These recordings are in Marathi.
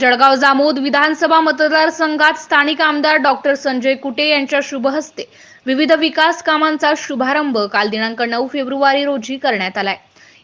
जळगाव जामोद विधानसभा मतदारसंघात स्थानिक आमदार डॉक्टर संजय कुटे यांच्या शुभ हस्ते विविध विकास कामांचा शुभारंभ काल दिनांक नऊ फेब्रुवारी रोजी करण्यात आलाय.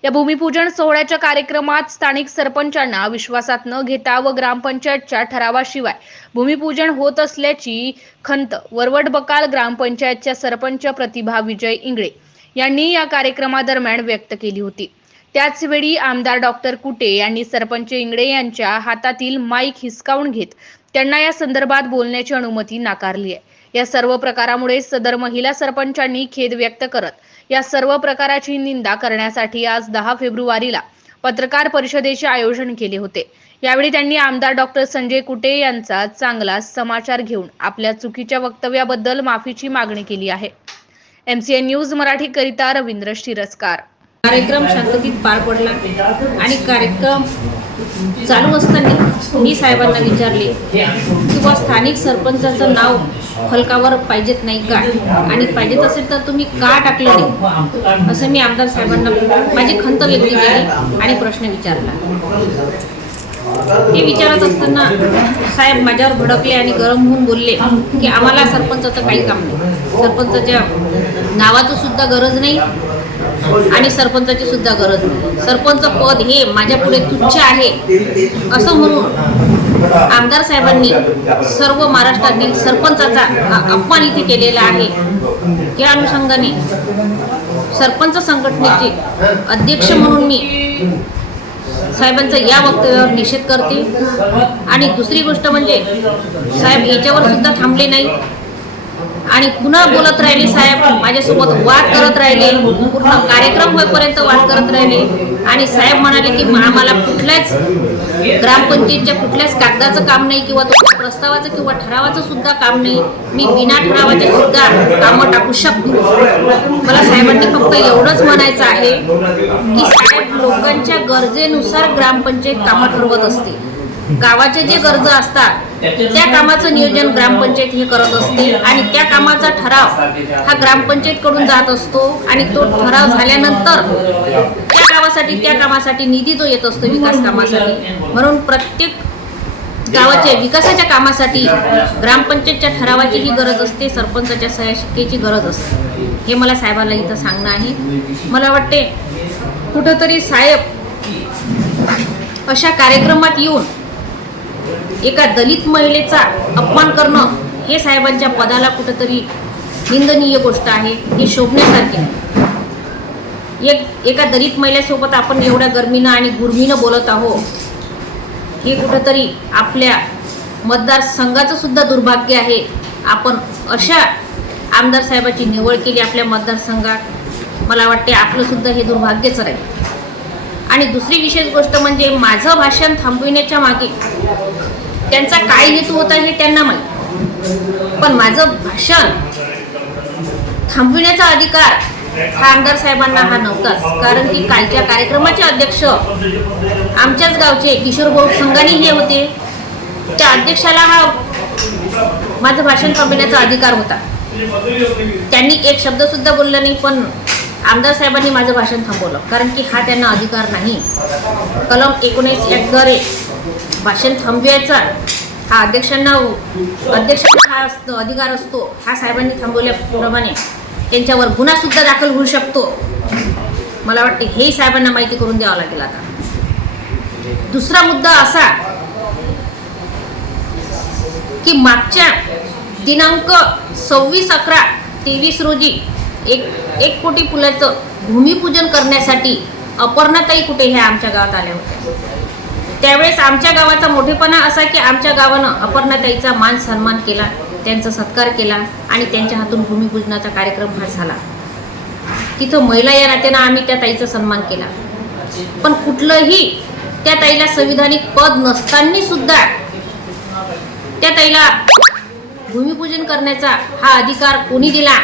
या भूमिपूजन सोहळ्याच्या कार्यक्रमात स्थानिक सरपंचांना विश्वासात न घेता व ग्रामपंचायतच्या ठरावाशिवाय भूमिपूजन होत असल्याची खंत वरवड बकाल ग्रामपंचायतच्या सरपंच प्रतिभा विजय इंगळे यांनी या कार्यक्रमादरम्यान व्यक्त केली होती. त्याचवेळी आमदार डॉक्टर कुटे यांनी सरपंच इंगडे यांच्या हातातील माईक हिसकावून घेत त्यांना या संदर्भात बोलण्याची अनुमती नाकारली आहे. या सर्व प्रकारामुळे सदर महिला सरपंचांनी खेद व्यक्त करत या सर्व प्रकाराची निंदा करण्यासाठी आज दहा फेब्रुवारीला पत्रकार परिषदेचे आयोजन केले होते. यावेळी त्यांनी आमदार डॉक्टर संजय कुटे यांचा चांगला समाचार घेऊन आपल्या चुकीच्या वक्तव्याबद्दल माफीची मागणी केली आहे. एमसीएन न्यूज मराठी करिता रवींद्र शिरस्कार. कार्यक्रम शांततेत पार पडला आणि कार्यक्रम चालू असताना मी साहेबांना विचारले किंवा स्थानिक सरपंचाचं नाव फलकावर पाहिजेत नाही का? आणि पाहिजेत असेल तर तुम्ही का टाकलं नाही? असं मी आमदार साहेबांना माझी खंत व्यक्त केली आणि प्रश्न विचारला. हे विचारत असताना साहेब माझ्यावर भडकले आणि गरम होऊन बोलले की आम्हाला सरपंचाचं काही काम नाही. सरपंचाच्या नावाचं सुद्धा गरज नाही. आणि सरपंचाची सुद्धा गरज नाही. सरपंच पद हे माझ्या पुढे तुच्छ आहे असं म्हणून आमदार साहेबांनी सर्व महाराष्ट्रातील सरपंचाचा अपमान इथे केलेला आहे. या अनुषंगाने सरपंच संघटनेचे अध्यक्ष म्हणून मी साहेबांचा या वक्तव्यावर निषेध करते. आणि दुसरी गोष्ट म्हणजे साहेब याच्यावर सुद्धा थांबले नाही. आणि पुन्हा बोलत राहिले साहेब माझ्यासोबत वाद करत राहिले पूर्ण कार्यक्रम होईपर्यंत वाद करत राहिले. आणि साहेब म्हणाले की आम्हाला कुठल्याच ग्रामपंचायतच्या कुठल्याच कागदाचं काम नाही किंवा तुमच्या प्रस्तावाचं किंवा ठरावाचं सुद्धा काम नाही. मी बिना ठरावाचे सुद्धा कामं टाकू शकतो. मला साहेबांनी फक्त एवढंच म्हणायचं आहे की साहेब लोकांच्या गरजेनुसार ग्रामपंचायत कामं ठरवत असते गावाचे जे गरज असतात त्या कामाचं नियोजन ग्रामपंचायत हे करत असते आणि त्या कामाचा ठराव हा ग्रामपंचायतकडून जात असतो आणि तो ठराव झाल्यानंतर त्या गावासाठी त्या कामासाठी निधी जो येत असतो विकास कामासाठी. म्हणून प्रत्येक गावाच्या विकासाच्या कामासाठी ग्रामपंचायतच्या ठरावाची ही गरज असते सरपंचाच्या सह्या गरज असते. हे मला साहेबांना इथं सांगणं आहे. मला वाटते कुठंतरी साहेब अशा कार्यक्रमात येऊन एका दलित महिलेचा अपमान करणं हे साहेबांच्या पदाला कुठंतरी निंदनीय गोष्ट आहे हे शोभण्यासारखी आहे. एक एका दलित महिलेसोबत आपण एवढ्या गर्मीनं आणि गुरमीनं बोलत आहोत हे कुठंतरी आपल्या मतदारसंघाचं सुद्धा दुर्भाग्य आहे. आपण अशा आमदार साहेबाची निवड केली आपल्या मतदारसंघात. मला वाटते आपलंसुद्धा हे दुर्भाग्यच राहील. आणि दुसरी विशेष गोष्ट म्हणजे माझं भाषण थांबविण्याच्या मागे त्यांचा काय हेतू होता हे त्यांना माहीत. पण माझं भाषण थांबविण्याचा अधिकार हा आमदार साहेबांना हा नव्हताच. कारण की कालच्या कार्यक्रमाचे अध्यक्ष आमच्याच गावचे किशोर भाऊ संघाने हे होते. त्या अध्यक्षाला हा माझं भाषण थांबविण्याचा अधिकार होता. त्यांनी एक शब्द सुद्धा बोलला नाही पण आमदार साहेबांनी माझं भाषण थांबवलं. कारण की हा त्यांना अधिकार नाही. कलम एकोणीस एकद्वारे भाषण थांबवायचा हा अध्यक्षांना अध्यक्षांना हा असतो अधिकार असतो. हा साहेबांनी थांबवल्याप्रमाणे त्यांच्यावर गुन्हा सुद्धा दाखल होऊ शकतो. मला वाटते हे साहेबांना माहिती करून द्यावं लागेल आता. दुसरा मुद्दा असा की मागच्या दिनांक सव्वीस अकरा तेवीस रोजी एक एक कोटी पुलाचं भूमिपूजन करण्यासाठी अपर्णाताई कुठे ह्या आमच्या गावात आल्या होत्या. त्यावेळेस आमच्या गावाचा मोठेपणा असा की आमच्या गावानं अपर्णाताईचा मान सन्मान केला त्यांचा सत्कार केला आणि त्यांच्या हातून भूमिपूजनाचा कार्यक्रम हा झाला. तिथं महिला या नात्यानं आम्ही त्या ताईचा सन्मान केला. पण कुठलंही त्या ताईला संविधानिक पद नसताना सुद्धा त्या ताईला भूमिपूजन करण्याचा हा अधिकार कोणी दिला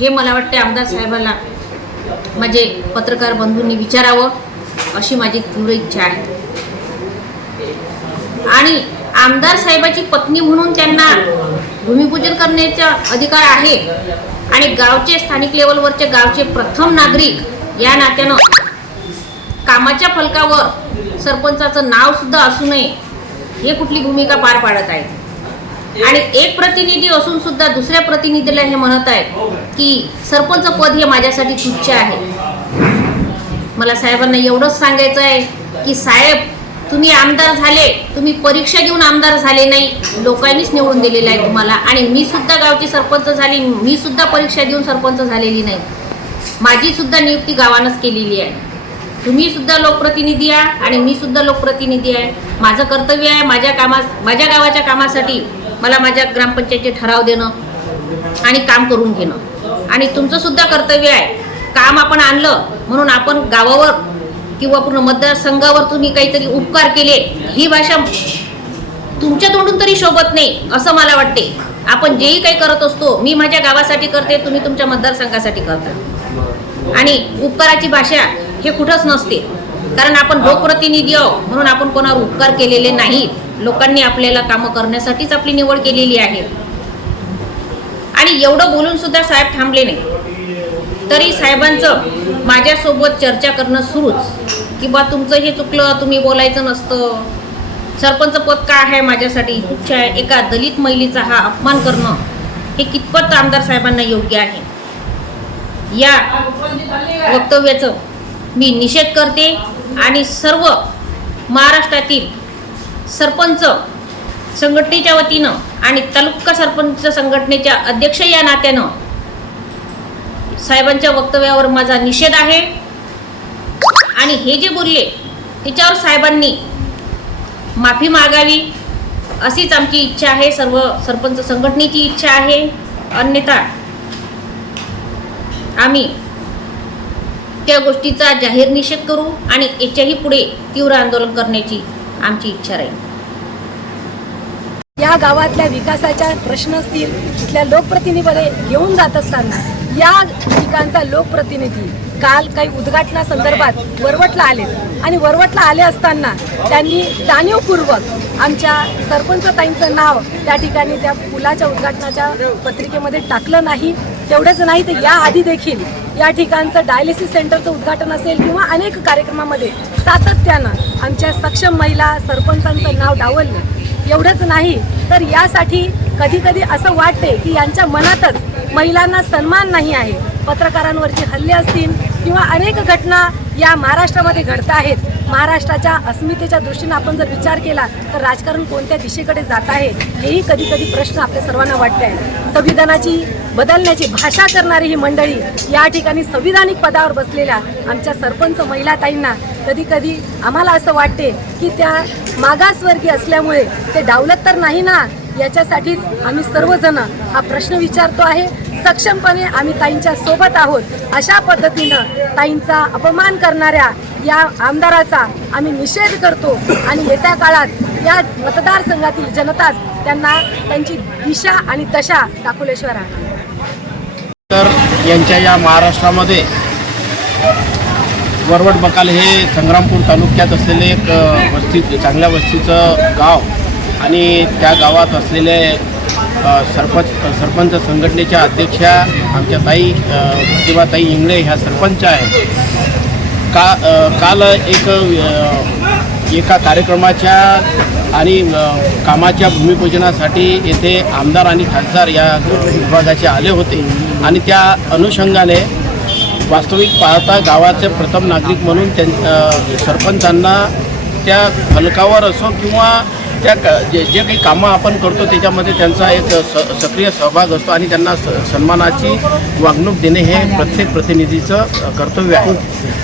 हे मला वाटते आमदार साहेबाला माझे पत्रकार बंधूंनी विचारावं अशी माझी तीव्र इच्छा आहे. आणि आमदार साहेबाची पत्नी म्हणून त्यांना भूमिपूजन करण्याचा अधिकार आहे. आणि गावचे स्थानिक लेवलवरचे गावचे प्रथम नागरिक या नात्यानं कामाच्या फलकावर सरपंचाचं नावसुद्धा असू नये हे कुठली भूमिका पार पाडत आहे? आणि एक प्रतिनिधी असून सुद्धा दुसऱ्या प्रतिनिधीला हे म्हणत आहे की सरपंच पद हे माझ्यासाठी तुच्छ आहे. मला साहेबांना एवढंच सांगायचं आहे की साहेब तुम्ही आमदार झाले तुम्ही परीक्षा देऊन आमदार झाले नाही. लोकांनीच निवडून दिलेलं आहे तुम्हाला. आणि मी सुद्धा गावची सरपंच झाली मी सुद्धा परीक्षा देऊन सरपंच झालेली नाही. माझी सुद्धा नियुक्ती गावानंच केलेली आहे. तुम्ही सुद्धा लोकप्रतिनिधी आहे आणि मी सुद्धा लोकप्रतिनिधी आहे. माझं कर्तव्य आहे माझ्या कामा माझ्या गावाच्या कामासाठी मला माझ्या ग्रामपंचायतचे ठराव देणं आणि काम करून घेणं. आणि तुमचं सुद्धा कर्तव्य आहे. काम आपण आणलं म्हणून आपण गावावर किंवा पूर्ण मतदारसंघावर तुम्ही काहीतरी उपकार केले ही भाषा तुमच्या तोंडून तरी शोभत नाही असं मला वाटते. आपण जेही काही करत असतो मी माझ्या गावासाठी करते तुम्ही तुमच्या मतदारसंघासाठी करता. आणि उपकाराची भाषा हे कुठंच नसते. कारण आपण लोकप्रतिनिधी आहो म्हणून आपण कोणावर उपकार केलेले नाहीत. लोकांनी आपल्याला कामं करण्यासाठीच आपली निवड केलेली आहे. आणि एवढं बोलून सुद्धा साहेब थांबले नाही. तरी साहेबांचं माझ्यासोबत चर्चा करणं सुरूच. की बा तुमचं हे चुकलं तुम्ही बोलायचं नसतं. सरपंच पद काय आहे माझ्यासाठी? तुच्छ आहे एका दलित महिलेचा हा अपमान करणं हे कितपत आमदार साहेबांना योग्य आहे? या वक्तव्याचं मी निषेध करते आणि सर्व महाराष्ट्रातील सरपंच संघटनेच्या वतीनं आणि तालुका सरपंच संघटनेच्या अध्यक्ष या नात्यानं साहेबांच्या वक्तव्यावर माझा निषेध आहे. आणि हे जे बोलले त्याच्यावर साहेबांनी माफी मागावी अशीच आमची इच्छा आहे. सर्व सरपंच संघटनेची इच्छा आहे. अन्यथा आम्ही त्या गोष्टीचा जाहीर निषेध करू आणि याच्याही पुढे तीव्र आंदोलन करण्याची आमची इच्छा राहील. या गावातल्या विकासाच्या प्रश्न असतील तिथल्या लोकप्रतिनिधीकडे घेऊन जात असताना या ठिकाणचा लोकप्रतिनिधी काल काही उद्घाटना संदर्भात वरवटला आले. आणि वरवटला आले असताना त्यांनी जाणीवपूर्वक आमच्या सरपंचताईंचं नाव त्या ठिकाणी त्या पुलाच्या उद्घाटनाच्या पत्रिकेमध्ये टाकलं नाही. तेवढंच नाही तर या आधी देखील या ठिकाणचं डायलिसिस सेंटरचं उद्घाटन असेल किंवा अनेक कार्यक्रमामध्ये सातत्यानं आमच्या सक्षम महिला सरपंचांचं नाव डावललं. एवढंच नाही तर यासाठी कधी कधी असं वाटते की यांच्या मनातच महिलांना सन्मान नाही आहे. पत्रकारांवरचे हल्ले असतील किंवा अनेक घटना या महाराष्ट्रामध्ये घडत आहेत. महाराष्ट्राच्या अस्मितेच्या दृष्टीनं आपण जर विचार केला तर राजकारण कोणत्या दिशेकडे जात आहे हेही कधी कधी प्रश्न आपल्या सर्वांना वाटते आहे संविधानाची बदलण्याची भाषा करणारी ही मंडळी या ठिकाणी संविधानिक पदावर बसलेल्या आमच्या सरपंच महिलाताईंना कधी कधी आम्हाला असं वाटते की त्या मागासवर्गीय असल्यामुळे ते डावलत तर नाही ना? याच्यासाठीच आम्ही सर्वजण हा प्रश्न विचारतो आहे. सक्षमपणे आम्ही ताईंच्या सोबत आहोत. अशा पद्धतीनं ताईंचा अपमान करणाऱ्या या आमदाराचा आम्ही निषेध करतो आणि येत्या काळात या मतदारसंघातील जनताच त्यांना त्यांची दिशा आणि दशा दाखवल्याशिवाय राहणार तर यांच्या या महाराष्ट्रामध्ये वरवड बकाल हे संग्रामपूर तालुक्यात असलेले एक वस्ती चांगल्या वस्तीचं गाव आणि त्या गावात असलेले सरपंच सरपंच संघटनेच्या अध्यक्षा आमच्या ताई अ, प्रतिभाताई इंगळे ह्या सरपंच आहेत. का काल एक एका कार्यक्रमाच्या आणि कामाच्या भूमिपूजनासाठी येथे आमदार आणि खासदार या विभागाचे आले होते. आणि त्या अनुषंगाने वास्तविक पाहता गावाचे प्रथम नागरिक म्हणून त्यां सरपंचांना त्या फलकावर असो किंवा त्या जे जे काही कामं आपण करतो त्याच्यामध्ये त्यांचा एक स सक्रिय सहभाग असतो आणि त्यांना स सन्मानाची वागणूक देणे हे प्रत्येक प्रतिनिधीचं कर्तव्य आहे.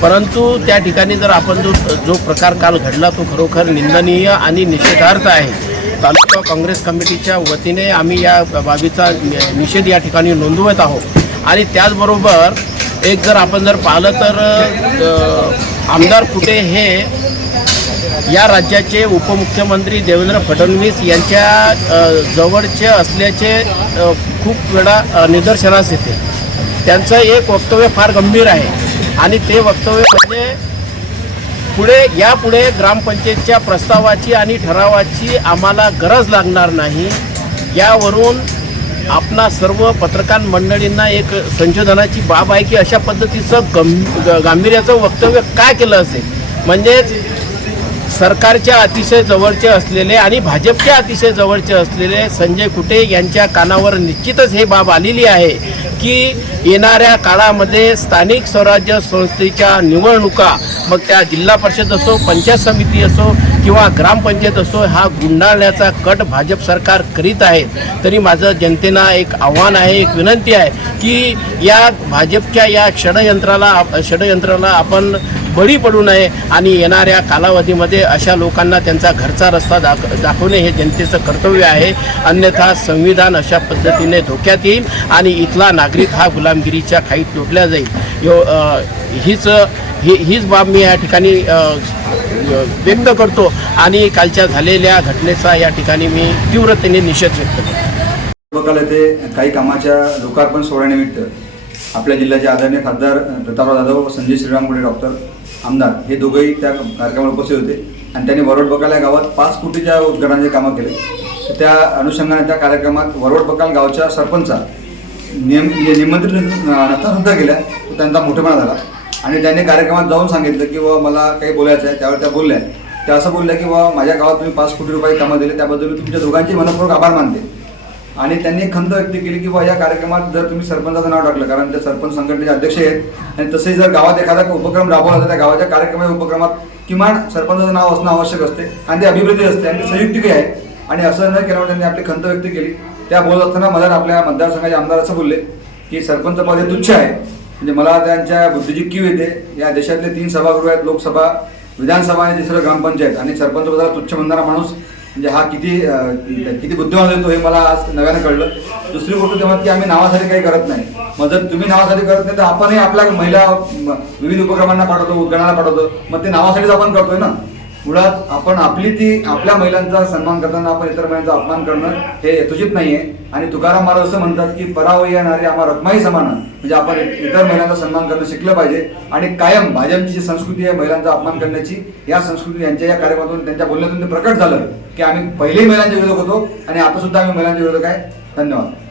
परंतु त्या ठिकाणी जर आपण जो जो प्रकार काल घडला तो खरोखर निंदनीय आणि निषेधार्थ आहे. तालुका काँग्रेस कमिटीच्या वतीने आम्ही या बाबीचा निषेध या ठिकाणी नोंदवत आहोत. आणि त्याचबरोबर एक जर आपण जर पाहिलं तर आमदार कुटे हे या राज्याचे उपमुख्यमंत्री देवेंद्र फडणवीस यांच्या जवळचे असल्याचे खूप वेळा निदर्शनास येते. त्यांचं एक वक्तव्य फार गंभीर आहे. आणि ते वक्तव्य म्हणजे पुढे यापुढे ग्रामपंचायतच्या प्रस्तावाची आणि ठरावाची आम्हाला गरज लागणार नाही. यावरून आपणा सर्व पत्रकार मंडळींना एक संशोधनाची बाब आहे की अशा पद्धतीचं गं ग- गांभीर्याचं वक्तव्य काय केलं असेल? म्हणजेच सरकारच्या अतिशय जवळचे असलेले आणि भाजपच्या अतिशय जवळचे असलेले संजय कुटे यांच्या कानावर निश्चितच हे बाब आलेली आहे की येणाऱ्या काळामध्ये स्थानिक स्वराज्य संस्थेच्या निवडणुका मग त्या जिल्हा परिषद असो पंचायत समिती असो किंवा ग्रामपंचायत असो हा गुंडाळण्याचा कट भाजप सरकार करीत आहे. तरी माझं जनतेना एक आव्हान आहे एक विनंती आहे की या भाजपच्या या षडयंत्राला षडयंत्राला आपण बळी पडू नये आणि येणाऱ्या कालावधीमध्ये अशा लोकांना त्यांचा घरचा रस्ता दाख दाखवणे हे जनतेचं कर्तव्य आहे. अन्यथा संविधान अशा पद्धतीने धोक्यात येईल आणि इथला नागरिक हा गुलामगिरीच्या खाईत लोटल्या जाईल. यो हीच ही हीच बाब मी या ठिकाणी व्यक्त करतो आणि कालच्या झालेल्या घटनेचा या ठिकाणी मी तीव्रतेने निषेध व्यक्त करतो. उपकाल येथे काही कामाच्या लोकार्पण सोहळ्यानिमित्त आपल्या जिल्ह्याचे आदरणीय खासदार प्रतापराव जाधव व संजय श्रीरामगुडे डॉक्टर आमदार हे दोघंही त्या कार्यक्रमाला उपस्थित होते. आणि त्यांनी वरवड बकाल या गावात पाच कोटीच्या उद्घाटनाचे कामं केले. तर त्या अनुषंगाने त्या कार्यक्रमात वरवड बकाल गावच्या सरपंचा नियम निमंत्रित नसतासुद्धा गेल्या त्यांचा मोठेपणा झाला. आणि त्यांनी कार्यक्रमात जाऊन सांगितलं की व मला काही बोलायचं आहे. त्यावर त्या बोलल्या. त्या असं बोलल्या की व माझ्या गावात तुम्ही पाच कोटी रुपये कामं दिले त्याबद्दल मी तुमच्या दोघांची मनपूर्वक आभार मानते. आणि त्यांनी एक खंत व्यक्त केली की बा या कार्यक्रमात जर तुम्ही सरपंचाचं नाव टाकलं कारण ते सरपंच संघटनेचे अध्यक्ष आहेत आणि तसेच जर गावात एखादा उपक्रम राबवला तर त्या गावाच्या कार्यक्रमाच्या उपक्रमात किमान सरपंचाचं नाव असणं आवश्यक असते आणि ते अभिवृद्धी असते आणि ते संयुक्तिक आहे. आणि असं न केल्यामुळे त्यांनी आपली खंत व्यक्त केली. त्या बोलत असताना मला आपल्या मतदारसंघाचे आमदार असं बोलले की सरपंच पद हे तुच्छ आहे. म्हणजे मला त्यांच्या बुद्धीची कीव येते. या देशातले तीन सभागृह आहेत लोकसभा विधानसभा आणि तिसरं ग्रामपंचायत. आणि सरपंच पदाला तुच्छ म्हणणारा माणूस म्हणजे हा किती किती बुद्धिमान येतो हे मला आज नव्यानं कळलं. दुसरी गोष्ट तेव्हा की आम्ही नावासाठी काही करत नाही. मग जर तुम्ही नावासाठी करत नाही तर आपणही आपल्या महिला विविध उपक्रमांना पाठवतो उद्घाटनाला पाठवतो. मग ते नावासाठीच आपण करतोय ना? मुळात आपण आपली ती आपल्या महिलांचा सन्मान करताना आपण इतर महिलांचा अपमान करणं हे यथोचित नाहीये. आणि तुकाराम महाराज असं म्हणतात की परावई येणारे आम्हा रत्माई समान म्हणजे आपण इतर महिलांचा सन्मान करणं शिकलं पाहिजे. आणि कायम भाजपची जी संस्कृती आहे महिलांचा अपमान करण्याची या संस्कृती यांच्या या कार्यक्रमातून त्यांच्या बोलण्यातून ते प्रकट झालं की आम्ही पहिलेही महिलांचे विरोधक होतो आणि आता सुद्धा आम्ही महिलांचे विरोधक आहे. धन्यवाद.